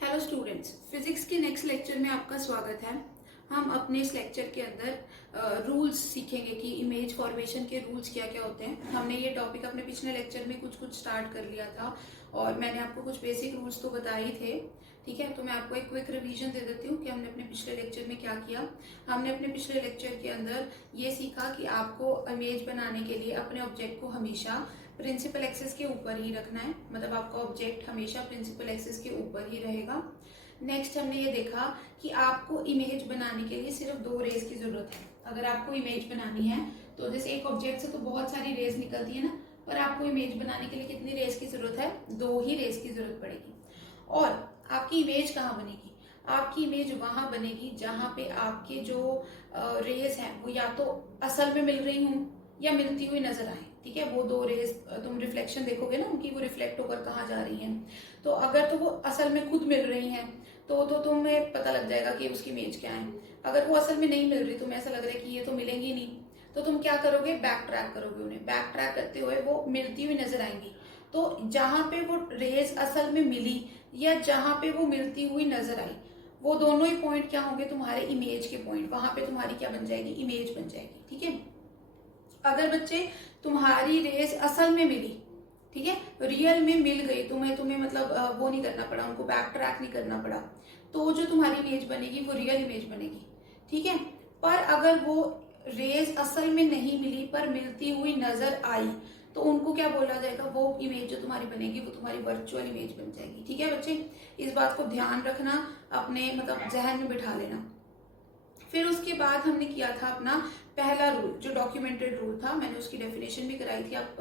Hello students, physics के next lecture में आपका स्वागत है। हम अपने इस लेक्चर के अंदर रूल्स सीखेंगे कि इमेज फॉर्मेशन के रूल्स क्या क्या होते हैं। हमने ये टॉपिक अपने पिछले लेक्चर में कुछ स्टार्ट कर लिया था और मैंने आपको कुछ बेसिक रूल्स तो बताए ही थे। ठीक है, तो मैं आपको एक क्विक रिवीजन दे देती हूँ कि हमने अपने पिछले लेक्चर में क्या किया। हमने अपने पिछले लेक्चर के अंदर ये सीखा कि आपको इमेज बनाने के लिए अपने ऑब्जेक्ट को हमेशा प्रिंसिपल एक्सिस के ऊपर ही रखना है, मतलब आपका ऑब्जेक्ट हमेशा प्रिंसिपल एक्सिस के ऊपर ही रहेगा। नेक्स्ट हमने ये देखा कि आपको इमेज बनाने के लिए सिर्फ दो रेज की जरूरत है। अगर आपको इमेज बनानी है तो जैसे एक ऑब्जेक्ट से तो बहुत सारी रेज निकलती है ना, पर आपको इमेज बनाने के लिए कितनी रेज की जरूरत है? दो ही रेज की जरूरत पड़ेगी। और आपकी इमेज कहाँ बनेगी? आपकी इमेज वहां बनेगी जहां पे आपके जो रेज हैं वो या तो असल में मिल रही हूँ या मिलती हुई नजर आए। ठीक है, वो दो रेज तुम रिफ्लेक्शन देखोगे ना उनकी, वो रिफ्लेक्ट होकर कहाँ जा रही हैं। तो अगर तो वो असल में खुद मिल रही हैं तो तुम्हें पता लग जाएगा कि उसकी इमेज क्या है। अगर वो असल में नहीं मिल रही, तुम्हें ऐसा लग रहा है कि ये तो मिलेंगी नहीं, तो तुम क्या करोगे? बैक ट्रैक करोगे। उन्हें बैक ट्रैक करते हुए वो मिलती हुई नजर आएंगी। तो जहां पे वो रेज असल में मिली या जहां पे वो मिलती हुई नजर आई, वो दोनों ही पॉइंट क्या होंगे? तुम्हारे इमेज के पॉइंट। वहां पे तुम्हारी क्या बन जाएगी? इमेज बन जाएगी। ठीक है, अगर बच्चे तुम्हारी रेस असल में मिली, ठीक है, रियल में मिल गई, तुम्हें मतलब वो नहीं करना पड़ा, उनको बैक ट्रैक नहीं करना पड़ा, तो जो तुम्हारी इमेज बनेगी वो रियल इमेज बनेगी। ठीक है, पर अगर वो रेस असल में नहीं मिली पर मिलती हुई नजर आई, तो उनको क्या बोला जाएगा? वो इमेज जो तुम्हारी बनेगी वो तुम्हारी वर्चुअल इमेज बन जाएगी। ठीक है बच्चे, इस बात को ध्यान रखना, अपने मतलब जहन में बिठा लेना। फिर उसके बाद हमने किया था अपना पहला रूल, जो डॉक्यूमेंटेड रूल था। मैंने उसकी डेफिनेशन भी कराई थी। आप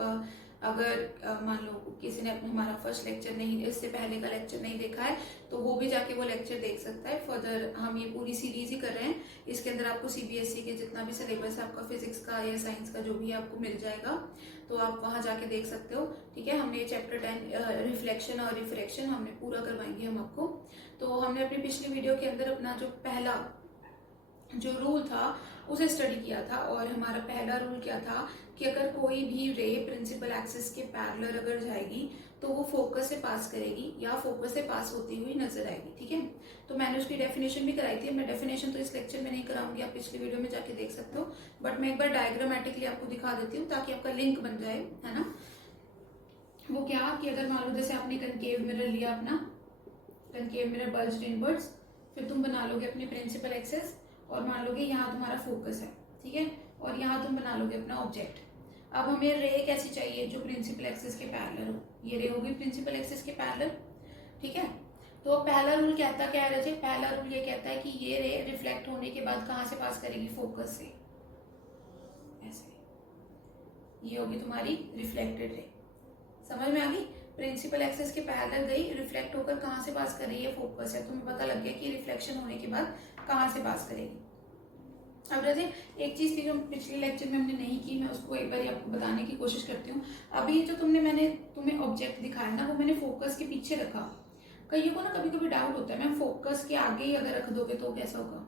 अगर मान लो किसी ने अपना हमारा फर्स्ट लेक्चर नहीं, इससे पहले का लेक्चर नहीं देखा है, तो वो भी जाके वो लेक्चर देख सकता है। फर्दर हम ये पूरी सीरीज ही कर रहे हैं, इसके अंदर आपको सीबीएसई के जितना भी सिलेबस है आपका, फिजिक्स का या साइंस का जो भी है, आपको मिल जाएगा, तो आप वहां जाके देख सकते हो। ठीक है, हमने चैप्टर 10 रिफ्लेक्शन और रिफ्रैक्शन हमने पूरा करवाएंगे हम आपको। तो हमने अपनी पिछली वीडियो के अंदर अपना जो पहला जो रूल था उसे स्टडी किया था, और हमारा पहला रूल क्या था कि अगर कोई भी रे प्रिंसिपल एक्सिस के पैरेलल अगर जाएगी तो वो फोकस से पास करेगी या फोकस से पास होती हुई नजर आएगी। ठीक है, तो मैंने उसकी डेफिनेशन भी कराई थी। मैं डेफिनेशन तो इस लेक्चर में नहीं कराऊंगी, आप पिछली वीडियो में जाके देख सकते हो, बट मैं एक बार डायग्रामेटिकली आपको दिखा देती हूँ ताकि आपका लिंक बन जाए, है ना। वो क्या कि अगर मान लो जैसे आपने कनकेव मिरर लिया, अपना कनकेव मिरर बल्ज्ड इनवर्ड्स, फिर तुम बना लोगे अपनी प्रिंसिपल एक्सिस और मान लोगे यहाँ तुम्हारा फोकस है। ठीक है, और यहाँ तुम बना लोगे अपना ऑब्जेक्ट। अब हमें रे कैसी चाहिए? जो प्रिंसिपल एक्सिस के पैरेलल हो। ये रे होगी प्रिंसिपल एक्सिस के पैरेलल। ठीक है, तो पहला रूल कहता क्या है? पहला रूल ये कहता है कि ये रे रिफ्लेक्ट होने के बाद कहाँ से पास करेगी? फोकस से। ऐसे ये होगी तुम्हारी रिफ्लेक्टेड रे। समझ में आ गई? प्रिंसिपल एक्सिस के पैरेलल गई, रिफ्लेक्ट होकर कहाँ से पास कर रही है? फोकस है। तुम्हें पता लग गया कि रिफ्लेक्शन होने के बाद कहाँ से पास करेगी। अब जैसे एक चीज थी जो पिछले लेक्चर में हमने नहीं की, मैं उसको एक बार आपको बताने की कोशिश करती हूँ। अभी जो मैंने तुम्हें ऑब्जेक्ट दिखाया ना, वो मैंने फोकस के पीछे रखा। कईयों को ना कभी कभी डाउट होता है, मैम फोकस के आगे ही अगर रख दोगे तो कैसा होगा?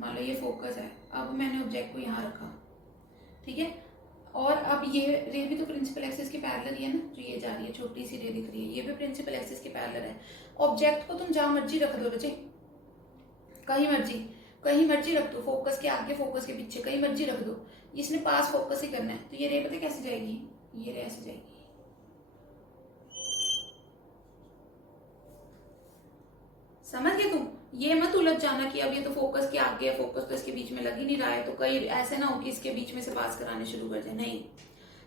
मान लो ये फोकस है, अब मैंने ऑब्जेक्ट को यहाँ रखा। ठीक है, और अब ये रे भी तो प्रिंसिपल एक्सिस के पैरेलल ही है ना, जो ये जा रही है, छोटी सी रे दिख रही है, ये भी प्रिंसिपल एक्सिस के पैरेलल है। ऑब्जेक्ट को तुम जहां मर्जी रख दो बच्चे, कहीं मर्जी रख दो, फोकस के आगे फोकस के पीछे कहीं मर्जी रख दो, इसने पास फोकस ही करना है। तो ये रे पता कैसे जाएगी? ये रे ऐसे जाएगी। समझ गए तुम? ये मत उलझ जाना कि अब ये तो फोकस के आगे है, फोकस तो इसके बीच में लग ही नहीं रहा है, तो कहीं ऐसे ना हो कि इसके बीच में से पास कराने शुरू कर जाए। नहीं,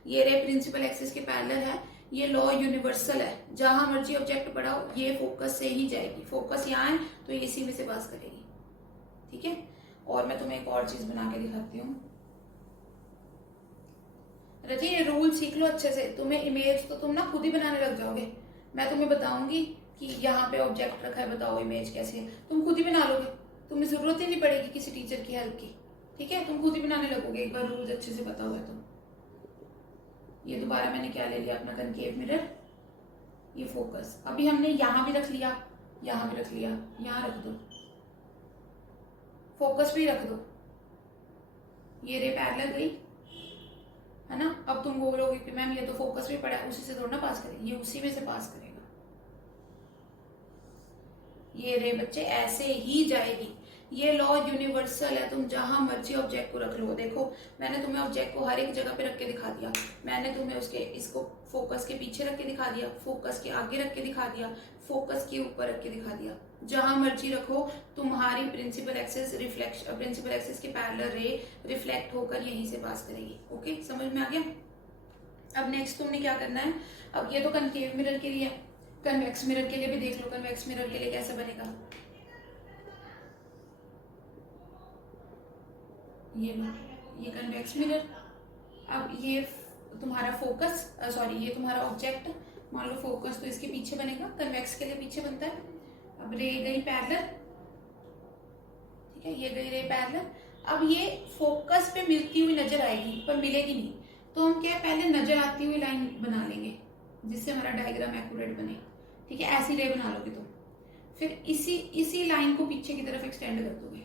ये रे प्रिंसिपल एक्सिस के पैरेलल है। ये लॉ यूनिवर्सल है, जहां मर्जी ऑब्जेक्ट पढ़ाओ ये फोकस से ही जाएगी। फोकस यहाँ है तो ये इसी में से पास करेगी। ठीक है, और मैं तुम्हें एक और चीज बना के दिखाती हूँ। रजी, ये रूल सीख लो अच्छे से। तुम्हें इमेज तो तुम ना खुद ही बनाने लग जाओगे। मैं तुम्हें बताऊंगी कि यहाँ पे ऑब्जेक्ट रखा है, बताओ इमेज कैसी है, तुम खुद ही बना लोगे। तुम्हें जरूरत ही नहीं पड़ेगी किसी टीचर की हेल्प की। ठीक है, तुम खुद ही बनाने लगोगे एक बार रूल्स अच्छे से पता हुआ है तो। ये दोबारा मैंने क्या ले लिया? अपना कनकेव मिरर, ये फोकस। अभी हमने यहाँ भी रख लिया, यहाँ भी रख लिया, यहाँ रख दो, फोकस भी रख दो। ये रे पैरेलल गई, है ना। अब तुम बोलोगे कि मैम ये तो फोकस भी पड़ा है, उसी से थोड़ा ना पास करेगी, ये उसी में से पास करेगा। ये रे बच्चे ऐसे ही जाएगी। ये लॉ यूनिवर्सल है, तुम जहां मर्जी ऑब्जेक्ट को रख लो। देखो मैंने तुम्हें ऑब्जेक्ट को हर एक जगह पे रख के दिखा दिया, मैंने तुम्हें उसके इसको फोकस के पीछे रख के दिखा दिया, फोकस के आगे रख के दिखा दिया, फोकस के ऊपर रख के दिखा दिया। जहां मर्जी रखो तुम्हारी principal axis reflection, principal axis के पैरेलल रे रिफ्लेक्ट होकर यहीं से पास करेगी। ओके, समझ में आ गया। अब नेक्स्ट तुमने क्या करना है, अब ये तो कनकेव मिरर के लिए, कन्वेक्स मिरर के लिए भी देख लो। कन्वेक्स मिरर के लिए कैसे बनेगा, ये लो, ये कन्वेक्स मिरर। अब ये तुम्हारा फोकस, सॉरी ये तुम्हारा ऑब्जेक्ट, मान लो फोकस तो इसके पीछे बनेगा, कन्वेक्स के लिए पीछे बनता है। अब रे गई पैरेलल, ठीक है, ये गई रे पैरेलल। अब ये फोकस पे मिलती हुई नजर आएगी पर मिलेगी नहीं, तो हम क्या पहले नजर आती हुई लाइन बना लेंगे जिससे हमारा डायग्राम एक्यूरेट बने। ठीक है, ऐसी रे बना लोगे तुम, फिर इसी लाइन को पीछे की तरफ एक्सटेंड कर दोगे।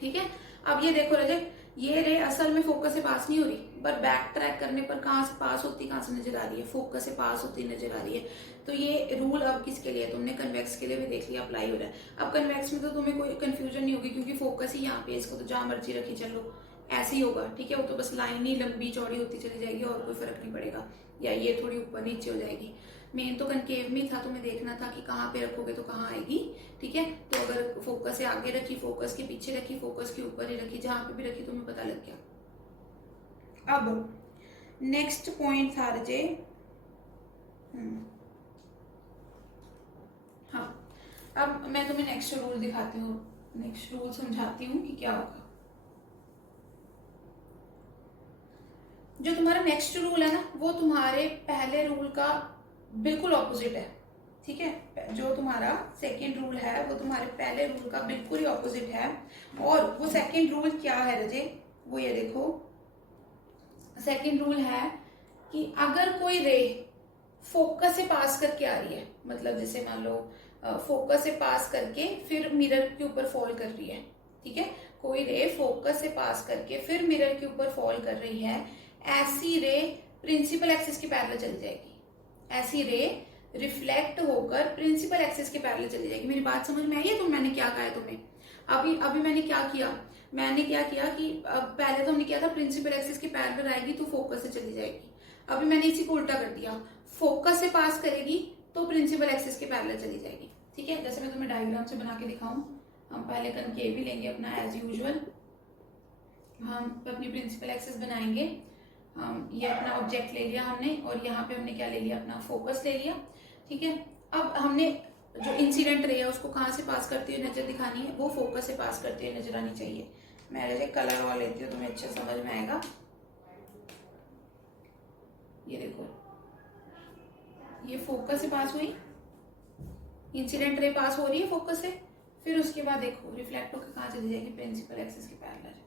ठीक है, अब ये देखो रजत, ये रे असल में फोकस से पास नहीं हो रही, पर बैक ट्रैक करने पर कहाँ से पास होती, कहाँ से नजर आ रही है, फोकस से पास होती नजर आ रही है। तो ये रूल अब किसके लिए, तुमने कन्वेक्स के लिए भी देख लिया, अप्लाई हो रहा है। अब कन्वेक्स में तो तुम्हें कोई कंफ्यूजन नहीं होगी क्योंकि फोकस ही यहाँ पे, इसको तो जहां मर्जी रखी चलो ऐसे ही होगा। ठीक है, वो तो बस लाइन ही लंबी चौड़ी होती चली जाएगी और कोई फर्क नहीं पड़ेगा, या ये थोड़ी ऊपर नीचे हो जाएगी। मेन तो कनकेव में था, तुम्हें देखना था कि कहाँ पे रखोगे तो कहाँ आएगी। ठीक है, तो अगर फोकस से आगे रखी, फोकस के पीछे रखी, फोकस के ऊपर ही रखी, जहां पे भी रखी तुम्हें पता लग गया। अब नेक्स्ट पॉइंट था रजे, हाँ, अब मैं तुम्हें नेक्स्ट रूल दिखाती हूँ, नेक्स्ट रूल समझाती हूँ कि क्या होगा। जो तुम्हारा नेक्स्ट रूल है ना, वो तुम्हारे पहले रूल का बिल्कुल ऑपोजिट है। ठीक है, जो तुम्हारा सेकंड रूल है वो तुम्हारे पहले रूल का बिल्कुल ही ऑपोजिट है। और वो सेकंड रूल क्या है रजे, वो ये देखो, सेकंड रूल है कि अगर कोई रे फोकस से पास करके आ रही है, मतलब जैसे मान लो फोकस से पास करके फिर मिरर के ऊपर फॉल कर रही है। ठीक है, कोई रे फोकस से पास करके फिर मिरर के ऊपर फॉल कर रही है, ऐसी रे प्रिंसिपल एक्सिस के पैरेलल चली जाएगी। ऐसी रे रिफ्लेक्ट होकर प्रिंसिपल एक्सिस के पैरेलल चली जाएगी। मेरी बात समझ में आई है? तो मैंने क्या कहा है तुम्हें, अभी मैंने क्या किया, कि पहले तो हमने किया था प्रिंसिपल एक्सिस के पैरेलल आएगी तो फोकस से चली जाएगी। अभी मैंने इसी को उल्टा कर दिया, फोकस से पास करेगी तो प्रिंसिपल एक्सिस के पैरेलल चली जाएगी। ठीक है, जैसे मैं तुम्हें डायग्राम से बना के दिखाऊं, हम पहले कनकेव भी लेंगे अपना एज यूजुअल, हम अपनी प्रिंसिपल एक्सिस बनाएंगे। हम ये अपना ऑब्जेक्ट ले लिया हमने, और यहाँ पे हमने क्या ले लिया, अपना फोकस ले लिया। ठीक है, अब हमने जो इंसिडेंट रे है उसको कहाँ से पास करती हुई नजर दिखानी है, वो फोकस से पास करती हुई नजर आनी चाहिए। मैं जैसे कलर वाला लेती हूँ, तुम्हें अच्छे समझ में आएगा। ये देखो, ये फोकस से पास हुई, इंसिडेंट रे पास हो रही है फोकस से, फिर उसके बाद देखो रिफ्लेक्ट होकर कहाँ चली जाएगी, प्रिंसिपल एक्सिस के पैरेलल।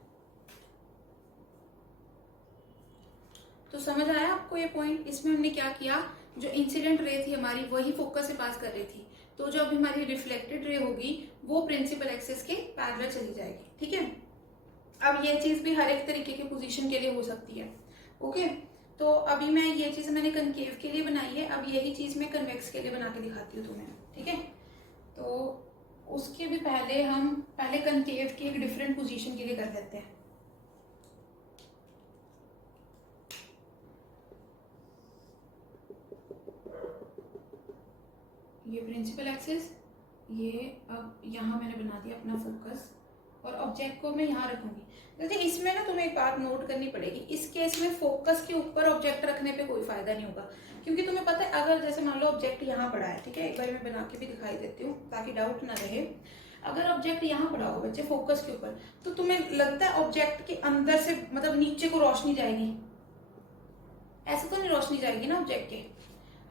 तो समझ आया आपको ये पॉइंट? इसमें हमने क्या किया, जो इंसिडेंट रे थी हमारी वही फोकस से पास कर रही थी, तो जो अभी हमारी रिफ्लेक्टेड रे होगी वो प्रिंसिपल एक्सिस के पैरेलल चली जाएगी। ठीक है, अब ये चीज भी हर एक तरीके के पोजीशन के लिए हो सकती है। ओके, तो अभी मैं ये चीज मैंने कनकेव के लिए बनाई है, अब यही चीज मैं कन्वेक्स के लिए बना के दिखाती हूँ तुम्हें। ठीक है, तो उसके भी पहले हम पहले कनकेव के एक डिफरेंट पोजीशन के लिए कर लेते हैं। ये प्रिंसिपल एक्सिस, ये अब यहाँ मैंने बना दिया अपना फोकस, और ऑब्जेक्ट को मैं यहाँ रखूंगी। देखिए इसमें ना तुम्हें एक बात नोट करनी पड़ेगी, इस केस में फोकस के ऊपर ऑब्जेक्ट रखने पे कोई फायदा नहीं होगा, क्योंकि तुम्हें पता है अगर जैसे मान लो ऑब्जेक्ट यहाँ पड़ा है, ठीक है, एक बार मैं बना के भी दिखाई देती हूँ ताकि डाउट ना रहे। अगर ऑब्जेक्ट यहाँ पड़ा हो बच्चे फोकस के ऊपर, तो तुम्हें लगता है ऑब्जेक्ट के अंदर से मतलब नीचे को रोशनी जाएगी? ऐसे तो नहीं रोशनी जाएगी ना ऑब्जेक्ट के।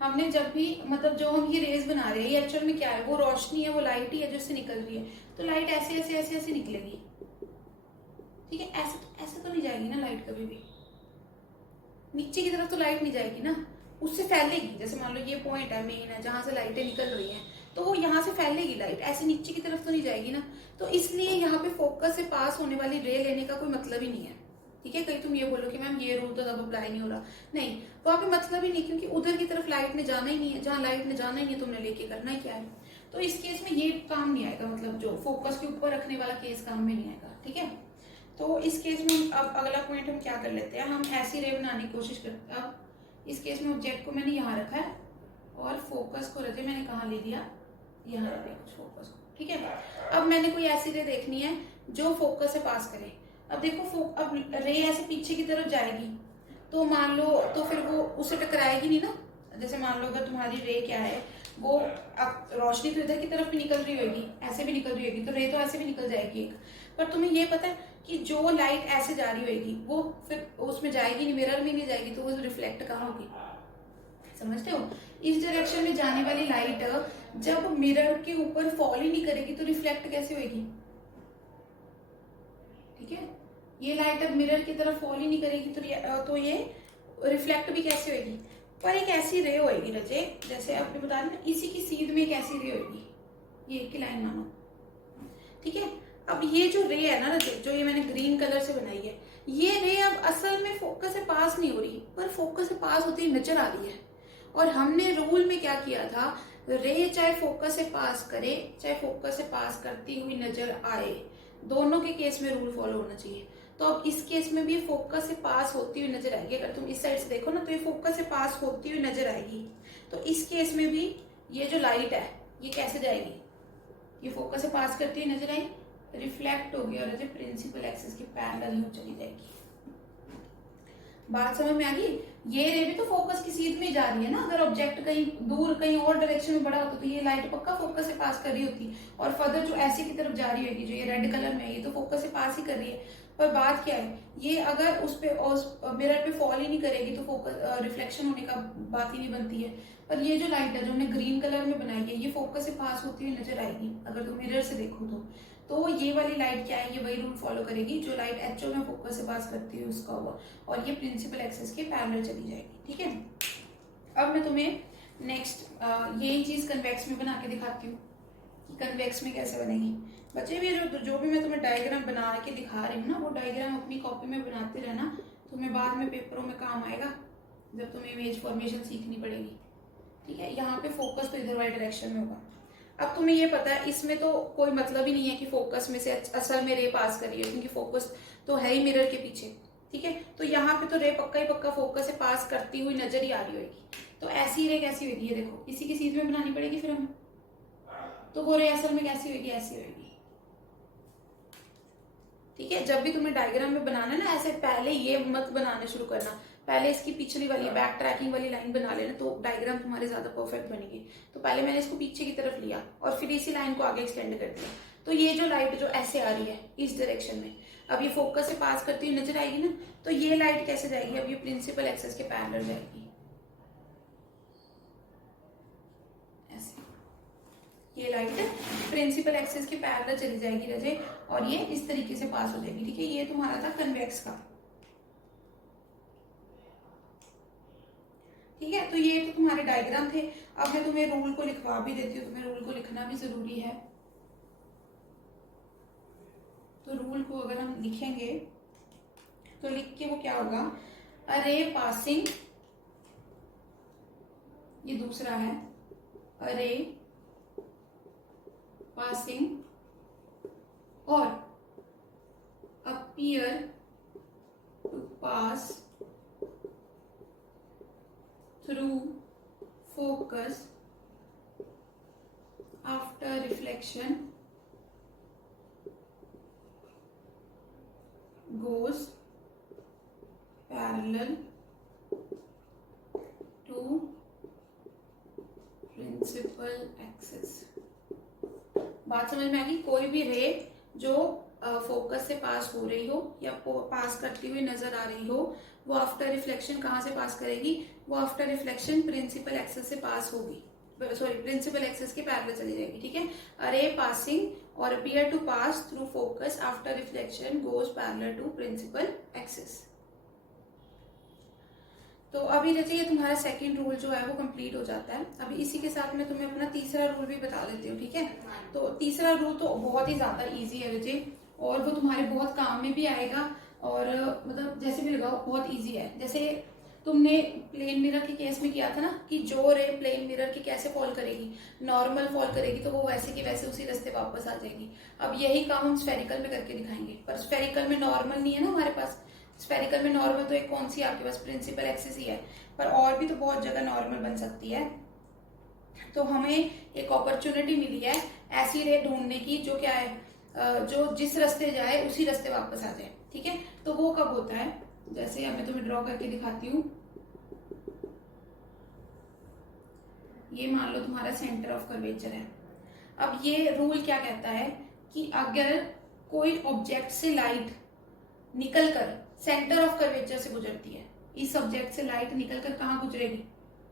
हमने जब भी मतलब जो हम ये रेज बना रहे हैं ये एक्चुअल में क्या है, वो रोशनी है, वो लाइट ही है जो इससे निकल रही है, तो लाइट ऐसे ऐसे ऐसे ऐसे निकलेगी। ठीक है, ऐसे तो नहीं जाएगी ना लाइट, कभी भी नीचे की तरफ तो लाइट नहीं जाएगी ना, उससे फैलेगी। जैसे मान लो ये पॉइंट है, मेन है, जहां से लाइटें निकल रही हैं, तो वो यहाँ से फैलेगी लाइट, ऐसे नीचे की तरफ तो नहीं जाएगी ना। तो इसलिए यहाँ पे फोकस से पास होने वाली रे लेने का कोई मतलब ही नहीं है। ठीक है, कहीं तुम ये बोलो कि मैम ये रूल तो तब अप्लाई नहीं हो रहा, नहीं, वहां पे मतलब ही नहीं, क्योंकि उधर की तरफ लाइट ने जाना ही नहीं है, जहाँ लाइट ने जाना ही नहीं तुमने लेके करना ही क्या है। तो इस केस में ये काम नहीं आएगा, मतलब जो फोकस के ऊपर रखने वाला केस काम में नहीं आएगा। ठीक है, तो इस केस में अब अगला पॉइंट हम क्या कर लेते हैं, हम ऐसी रे बनाने की कोशिश करते हैं। अब इस केस में ऑब्जेक्ट को मैंने यहाँ रखा है और फोकस को रखे मैंने कहाँ ले लिया, यहाँ रख लिया कुछ फोकस को। ठीक है, अब मैंने कोई ऐसी रे देखनी है जो फोकस से पास करे। अब देखो अब रे ऐसे पीछे की तरफ जाएगी तो मान लो, तो फिर वो उससे टकराएगी नहीं ना। जैसे मान लो अगर तुम्हारी रे क्या है, वो अब रोशनी तो इधर की तरफ भी निकल रही होगी, ऐसे भी निकल रही होगी, तो रे तो ऐसे भी निकल जाएगी एक। पर तुम्हें ये पता है कि जो लाइट ऐसे जा रही होगी वो फिर उसमें जाएगी नहीं, मिरर में नहीं जाएगी, तो वो रिफ्लेक्ट कहाँ होगी, समझते हो। इस डायरेक्शन में जाने वाली लाइट जब मिरर के ऊपर फॉल ही नहीं करेगी तो रिफ्लेक्ट कैसे होगी। ठीक है, ये लाइट अब मिरर की तरफ फॉल ही नहीं करेगी तो ये रिफ्लेक्ट भी कैसे होगी। पर एक ऐसी रे होगी रजे, जैसे आपने बता दिया इसी की सीध में एक ऐसी रे होगी, ये एक की लाइन मानो। ठीक है, अब ये जो रे है ना जो ये मैंने ग्रीन कलर से बनाई है, ये रे अब असल में फोकस से पास नहीं हो रही, पर फोकस से पास होती नजर आ रही है। और हमने रूल में क्या किया था, रे चाहे फोकस से पास करे चाहे फोकस से पास करती हुई नजर आए, दोनों के केस में रूल फॉलो होना चाहिए। तो अब इस केस में भी फोकस से पास होती हुई नजर आएगी। अगर तुम इस साइड से देखो ना तो ये फोकस से पास होती हुई नजर आएगी। तो इस केस में भी ये जो लाइट है ये कैसे जाएगी, ये फोकस से पास करती हुई नजर आई, रिफ्लेक्ट होगी और जो प्रिंसिपल एक्सिस के पैरेलल ही चली जाएगी। बात समझ में आ गई। ये रे भी तो फोकस की सीध में जा रही है ना, अगर ऑब्जेक्ट कहीं दूर कहीं और डायरेक्शन में बड़ा होता तो ये लाइट पक्का फोकस से पास कर रही होती, और फर्दर जो ऐसे की तरफ जा रही होगी जो ये रेड कलर में है ये तो फोकस से पास ही कर रही है। पर बात क्या है, ये अगर उस मिरर पे फॉल ही नहीं करेगी तो फोकस रिफ्लेक्शन होने का बात ही नहीं बनती है। पर ये जो लाइट है जो हमने ग्रीन कलर में बनाई है ये फोकस से पास होती हुई नजर आएगी अगर तुम मिरर से देखो तो ये वाली लाइट क्या है, ये वही रूल फॉलो करेगी जो लाइट एक्चुअल में फोकस से पास करती है उसका हुआ, और ये प्रिंसिपल एक्सिस के पैरेलल चली जाएगी। ठीक है, अब मैं तुम्हें नेक्स्ट यही चीज कन्वेक्स में बना के दिखाती हूँ कि कन्वेक्स में कैसे बनेगी। बच्चे भी जो भी मैं तुम्हें डायग्राम बना के दिखा रही हूँ ना, वो डायग्राम अपनी कॉपी में बनाते रहना, तुम्हें बाद में पेपरों में काम आएगा जब तुम्हें इमेज फॉर्मेशन सीखनी पड़ेगी। ठीक है, यहाँ पे फोकस तो इधर वाले डायरेक्शन में होगा। अब तुम्हें ये पता है इसमें तो कोई मतलब ही नहीं है कि फोकस में से असल में रे पास कर रही है, क्योंकि फोकस तो है ही मिरर के पीछे। ठीक है, तो यहाँ पे तो रे पक्का ही पक्का फोकस से पास करती हुई नजर ही आ रही होगी। तो ऐसी रे कैसी होगी, ये देखो इसी की सीध में बनानी पड़ेगी फिर हमें, तो वो रे असल में कैसी होगी, ऐसी होगी। ठीक है, जब भी तुम्हें डायग्राम में बनाना है ना, ऐसे पहले ये मत बनाना शुरू करना, पहले इसकी पिछली वाली बैक ट्रैकिंग वाली लाइन बना लेना, तो डायग्राम तुम्हारे ज्यादा परफेक्ट बनेगी। तो पहले मैंने इसको पीछे की तरफ लिया और फिर इसी लाइन को आगे एक्सटेंड कर दिया। तो ये जो लाइट जो ऐसे आ रही है इस डायरेक्शन में, अब ये फोकस से पास करती हुई नजर आएगी ना, तो ये लाइट कैसे जाएगी, अब ये प्रिंसिपल एक्सिस के पैरेलल जाएगी ऐसे, ये लाइट प्रिंसिपल एक्सिस के पैरेलल चली जाएगी रजे, और ये इस तरीके से पास हो जाएगी। ठीक है, ये तुम्हारा था कन्वेक्स का। ठीक है, तो ये तो तुम्हारे डायग्राम थे। अब मैं तुम्हें रूल को लिखवा भी देती हूँ, तुम्हें रूल को लिखना भी जरूरी है। तो रूल को अगर हम लिखेंगे तो लिख के वो क्या होगा, अरे पासिंग, ये दूसरा है, अरे पासिंग और appear to pass through focus after reflection goes parallel to principal axis। बात समझ में आ गई। कोई भी रे जो फोकस से पास हो रही हो या पास करती हुई नजर आ रही हो, वो आफ्टर रिफ्लेक्शन कहाँ से पास करेगी, वो आफ्टर रिफ्लेक्शन प्रिंसिपल एक्सिस से पास होगी, सॉरी प्रिंसिपल एक्सिस के पैरेलल चली जाएगी। ठीक है, अरे पासिंग और appear to pass through focus after reflection goes parallel to principal axis. तो अभी जैसे ये तुम्हारा सेकंड रूल जो है वो कंप्लीट हो जाता है। अभी इसी के साथ मैं तुम्हें अपना तीसरा रूल भी बता देती हूँ। ठीक है, तो तीसरा रूल तो बहुत ही ज्यादा इजी है विजय, और वो तुम्हारे बहुत काम में भी आएगा और मतलब जैसे भी लगाओ बहुत इजी है। जैसे तुमने प्लेन मिरर के केस में किया था ना कि जो रे प्लेन मिरर की कैसे फॉल करेगी, नॉर्मल फॉल करेगी तो वो वैसे की वैसे उसी रास्ते वापस आ जाएगी। अब यही काम हम स्फेरिकल में करके दिखाएंगे, पर स्फेरिकल में नॉर्मल नहीं है ना हमारे पास। स्फेरिकल में नॉर्मल तो एक कौन सी आपके पास प्रिंसिपल एक्सिस ही है, पर और भी तो बहुत जगह नॉर्मल बन सकती है। तो हमें एक अपॉर्चुनिटी मिली है ऐसी रे ढूंढने की जो क्या है, जो जिस रास्ते जाए उसी रास्ते वापस आ जाए। ठीक है, तो वो कब होता है, जैसे अब मैं तुम्हें ड्रॉ करके दिखाती हूँ। ये मान लो तुम्हारा सेंटर ऑफ कर्वेचर है। अब ये रूल क्या कहता है कि अगर कोई ऑब्जेक्ट से लाइट निकलकर सेंटर ऑफ कर्वेचर से गुजरती है, इस ऑब्जेक्ट से लाइट निकलकर कहाँ गुजरेगी,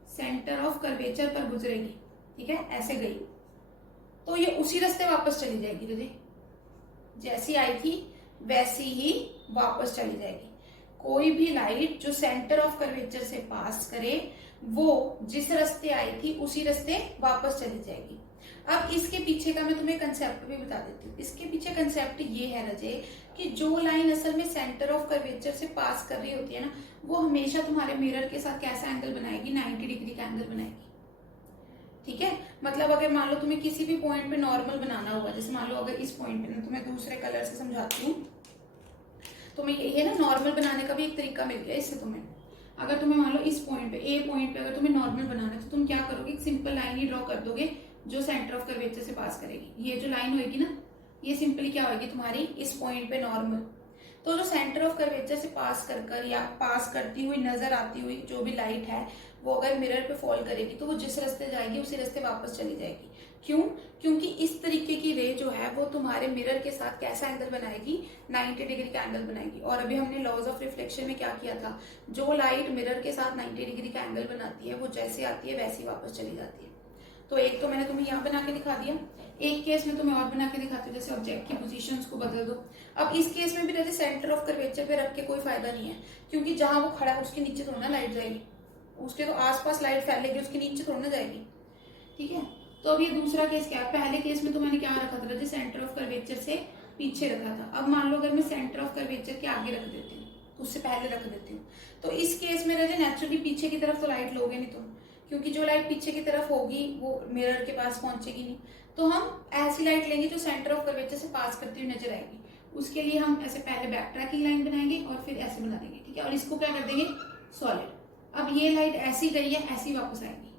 सेंटर ऑफ कर्वेचर पर गुजरेगी। ठीक है, ऐसे गई तो ये उसी रास्ते वापस चली जाएगी। दीदी जैसी आई थी वैसी ही वापस चली जाएगी। कोई भी लाइट जो सेंटर ऑफ कर्वेचर से पास करे वो जिस रास्ते आई थी उसी रास्ते वापस चली जाएगी। अब इसके पीछे का मैं तुम्हें कंसेप्ट भी बता देती हूँ। इसके पीछे कंसेप्ट ये है रजे कि जो लाइन असल में सेंटर ऑफ कर्वेचर से पास कर रही होती है ना, वो हमेशा तुम्हारे मिरर के साथ कैसा एंगल बनाएगी, 90 डिग्री का एंगल बनाएगी। ठीक है, मतलब अगर मान लो तुम्हें किसी भी पॉइंट पे नॉर्मल बनाना होगा, जैसे मान लो अगर इस पॉइंट पे, मैं तुम्हें दूसरे कलर से समझाती हूँ, तुम्हें यही है ना नॉर्मल बनाने का भी एक तरीका मिल गया इससे तुम्हें। अगर तुम्हें मान लो इस पॉइंट पे, ए पॉइंट पे अगर तुम्हें नॉर्मल बनाना है तो तुम क्या करोगे, एक सिंपल लाइन ही ड्रॉ कर दोगे जो सेंटर ऑफ कर्वेचर से पास करेगी। ये जो लाइन होगी ना, ये सिंपली क्या होगी तुम्हारी इस पॉइंट पे नॉर्मल। तो जो सेंटर ऑफ कर्वेचर से पास कर या पास करती हुई नजर आती हुई जो भी लाइट है, वो अगर मिरर पे फॉल करेगी तो वो जिस रास्ते जाएगी उसी रास्ते वापस चली जाएगी। क्यों? क्योंकि इस तरीके की रे जो है वो तुम्हारे मिरर के साथ कैसा एंगल बनाएगी, 90 डिग्री का एंगल बनाएगी। और अभी हमने लॉज ऑफ रिफ्लेक्शन में क्या किया था, जो लाइट मिरर के साथ 90 डिग्री का एंगल बनाती है वो जैसे आती है वैसी वापस चली जाती है। तो एक तो मैंने तुम्हें यहाँ बना के दिखा दिया, एक केस में तुम्हें और बना के दिखाती हूँ, जैसे ऑब्जेक्ट की पोजीशंस को बदल दो। अब इस केस में भी जैसे सेंटर ऑफ कर्वेचर पे रख के कोई फायदा नहीं है, क्योंकि जहां वो खड़ा है उसके नीचे थोड़ा ना लाइट जाएगी, उसके तो आसपास लाइट फैलेगी, उसके नीचे थोड़ा ना जाएगी। ठीक है, तो अब ये दूसरा केस क्या है, पहले केस में तो मैंने क्या रखा था, जैसे सेंटर ऑफ कर्वेचर से पीछे रखा था। अब मान लो अगर मैं सेंटर ऑफ कर्वेचर के आगे रख देती हूँ, उससे पहले रख देती हूँ, तो इस केस में रहे नेचुरली पीछे की तरफ तो लाइट लोगे नहीं तुम, क्योंकि जो लाइट पीछे की तरफ होगी वो मिरर के पास पहुंचेगी नहीं। तो हम ऐसी लाइट लेंगे जो सेंटर ऑफ कर्वेचर से पास करती हुई नजर आएगी। उसके लिए हम ऐसे पहले बैक ट्रैकिंग लाइन बनाएंगे और फिर ऐसे बना देंगे। ठीक है, और इसको क्या कर देंगे, सॉलिड। अब ये लाइट ऐसी गई है, ऐसी वापस आएगी।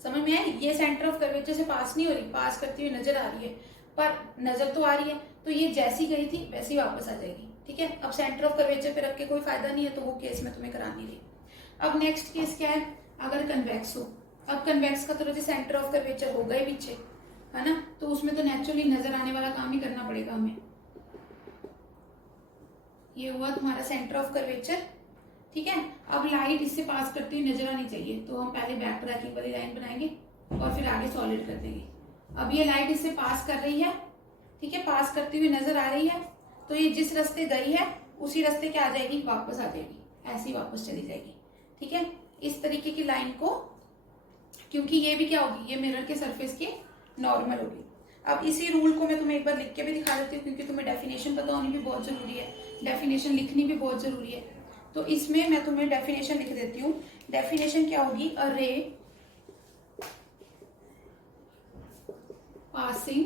समझ में आई? ये सेंटर ऑफ कर्वेचर से पास नहीं हो रही, पास करती हुई नजर आ रही है, पर नजर तो आ रही है, तो ये जैसी गई थी वैसी वापस आ जाएगी। ठीक है, अब सेंटर ऑफ कर्वेचर पे रख के कोई फायदा नहीं है, तो वो केस में तुम्हें करानी रही। अब नेक्स्ट केस क्या है, अगर कन्वेक्स हो। अब कन्वेक्स का तो सेंटर ऑफ कर्वेचर होगा ही पीछे, है ना, तो उसमें तो नेचुरली नजर आने वाला काम ही करना पड़ेगा हमें। ये हुआ तुम्हारा सेंटर ऑफ कर्वेचर। ठीक है, अब लाइट इससे पास करती हुई नजर आनी चाहिए, तो हम पहले बैक ट्रैकिंग वाली लाइन बनाएंगे और फिर आगे सॉलिड कर देंगे। अब ये लाइट इससे पास कर रही है, ठीक है, पास करती हुई नजर आ रही है, तो ये जिस रास्ते गई है उसी रास्ते क्या आ जाएगी, वापस आ जाएगी, ऐसी वापस चली जाएगी। ठीक है, इस तरीके की लाइन को, क्योंकि ये भी क्या होगी, ये मिरर के सरफेस के नॉर्मल होगी। अब इसी रूल को मैं तुम्हें एक बार लिख के भी दिखा देती हूँ, क्योंकि तुम्हें डेफिनेशन पता होनी भी बहुत जरूरी है, डेफिनेशन लिखनी भी बहुत जरूरी है। तो इसमें मैं तुम्हें डेफिनेशन लिख देती हूँ। डेफिनेशन क्या होगी, अ रे पासिंग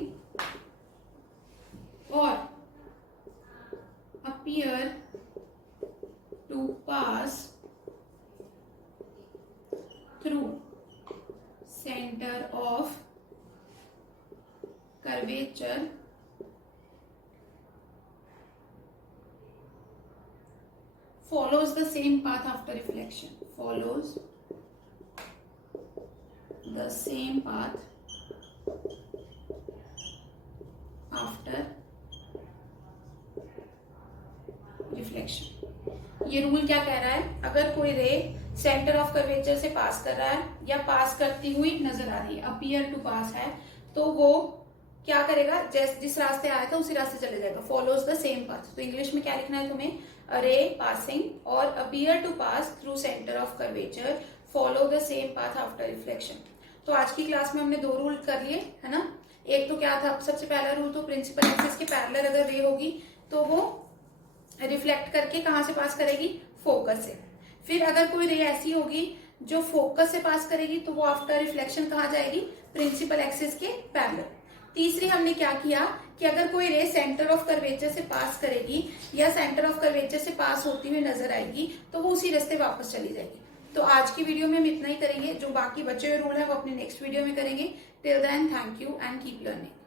और appear to pass through center of curvature follows the same path after reflection, follows the same path after reflection. ये रूल क्या कह रहा है, अगर कोई रे सेंटर ऑफ कर्वेचर से पास कर रहा है या पास करती हुई नजर आ रही है, अपीयर टू पास है, तो वो क्या करेगा, जिस रास्ते आया था उसी रास्ते चले जाएगा, फॉलोज द सेम पाथ। तो इंग्लिश में क्या लिखना है तुम्हें, अ रे पासिंग और appear to pass through centre of curvature follow the same path after reflection. तो आज की क्लास में हमने दो रूल कर लिए, है ना। एक तो क्या था, सबसे पहला रूल तो प्रिंसिपल एक्सिस के पैरेलल अगर रे होगी तो वो रिफ्लेक्ट करके कहाँ से पास करेगी, फोकस से। फिर अगर कोई रे ऐसी होगी जो फोकस से पास करेगी तो वो आफ्टर रिफ्लेक्शन कहाँ जाएगी, प्रिंसिपल एक्सिस के पैरेलल। तीसरी हमने क्या किया कि अगर कोई रे सेंटर ऑफ कर्वेचर से पास करेगी या सेंटर ऑफ कर्वेचर से पास होती हुई नजर आएगी तो वो उसी रास्ते वापस चली जाएगी। तो आज की वीडियो में हम इतना ही करेंगे, जो बाकी बचे हुए रूल है वो अपने नेक्स्ट वीडियो में करेंगे। Till then thank you and keep learning.